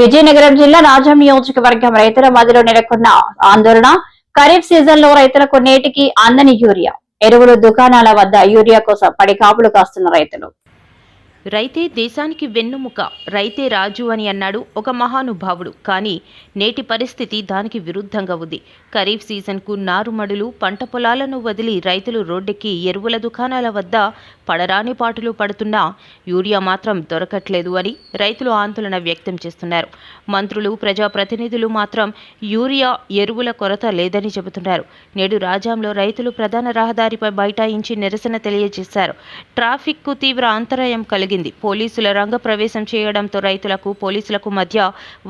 విజయనగరం జిల్లా రాజం నియోజకవర్గం రైతుల మధ్యలో నెలకొన్న ఆందోళన. ఖరీఫ్ సీజన్ లో రైతులకు నేటికి అందని యూరియా. ఎరువులు దుకాణాల వద్ద యూరియా కోసం పడికాపులు కాస్తున్న రైతులు. రైతే దేశానికి వెన్నుముక, రైతే రాజు అని అన్నాడు ఒక మహానుభావుడు. కానీ నేటి పరిస్థితి దానికి విరుద్ధంగా ఉంది. ఖరీఫ్ సీజన్కు నారుమడులు, పంట పొలాలను వదిలి రైతులు రోడ్డెక్కి ఎరువుల దుకాణాల వద్ద పడరాని పాటులు పడుతున్నా యూరియా మాత్రం దొరకట్లేదు అని రైతులు ఆందోళన వ్యక్తం చేస్తున్నారు. మంత్రులు, ప్రజాప్రతినిధులు మాత్రం యూరియా, ఎరువుల కొరత లేదని చెబుతున్నారు. నేడు రాజాంలో రైతులు ప్రధాన రహదారిపై బైఠాయించి నిరసన తెలియజేశారు. ట్రాఫిక్కు తీవ్ర అంతరాయం కలిగింది. పోలీసుల రంగ ప్రవేశం చేయడంతో రైతులకు, పోలీసులకు మధ్య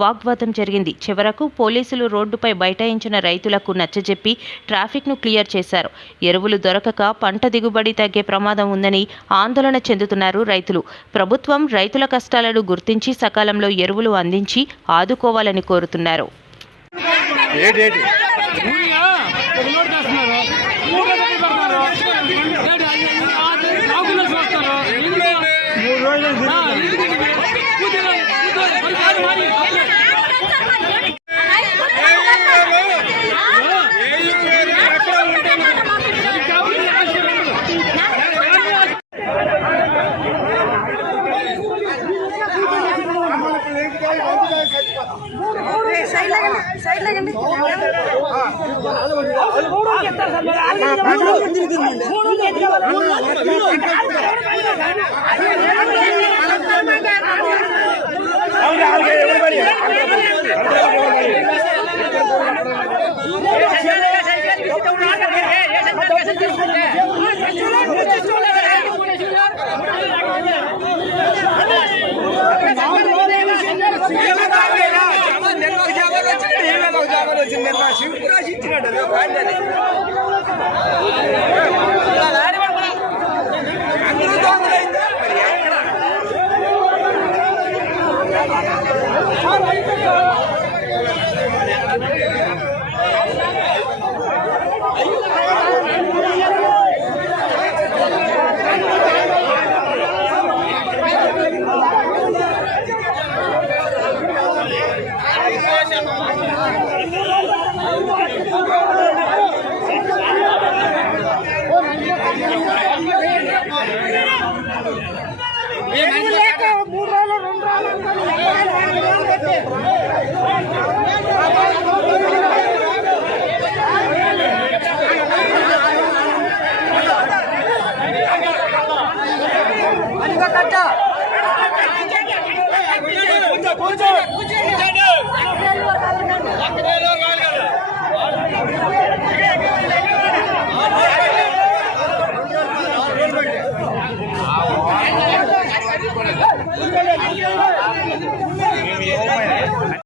వాగ్వాదం జరిగింది. చివరకు పోలీసులు రోడ్డుపై బైఠాయించిన రైతులకు నచ్చజెప్పి ట్రాఫిక్ను క్లియర్ చేశారు. ఎరువులు దొరకక పంట దిగుబడి తగ్గే ప్రమాదం ఉందని ఆందోళన చెందుతున్నారు రైతులు. ప్రభుత్వం రైతుల కష్టాలను గుర్తించి సకాలంలో ఎరువులు అందించి ఆదుకోవాలని కోరుతున్నారు. కూర్చో